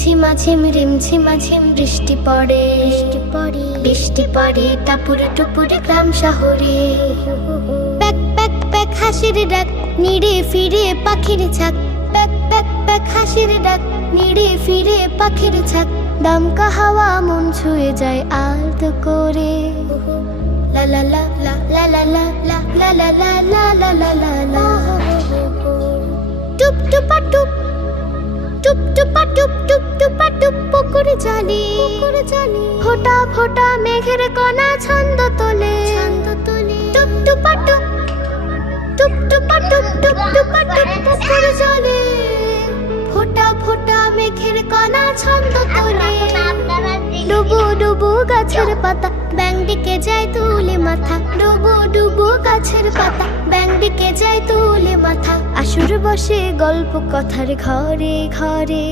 ঝিমাঝিম ঝিমাঝিম বৃষ্টি পড়ে, বৃষ্টি পড়ে টাপুরে টুপুরে গ্রাম শহরে। প্যাক প্যাক প্যাক হাসির ডাক, নিড়ে ফিরে পাখির ছাক। প্যাক প্যাক প্যাক হাসির ডাক, নিড়ে ফিরে পাখির ছাক। দমকা হাওয়া মন ছুঁয়ে যায় আলতো করে। লা লা লা লা লা লা লা লা লা লা লা লা লা লা লা। টুপ টুপা টুপ, টুপ টুপা টুপ, টুপ টুপা টুপ পুকুরে জলে, পুকুরে জলে। ফোঁটা ফোঁটা মেঘের কণা ছন্দ তোলে, ছন্দ তোলে। টুপ টুপা টুপ, টুপ টুপা টুপ, টুপ টুপা টুপ পুকুরে জলে। ফোঁটা ফোঁটা মেঘের কণা ছন্দ তোলে। ডুবু ডুবু গাছের পাতা, ব্যাঙ দিকে যায় তুলে মাথা। ডুবু ডুবু গাছের পাতা, ব্যাঙ দিকে যায় তুলে মাথা। আসর বসে গল্প কথার ঘরে ঘরে।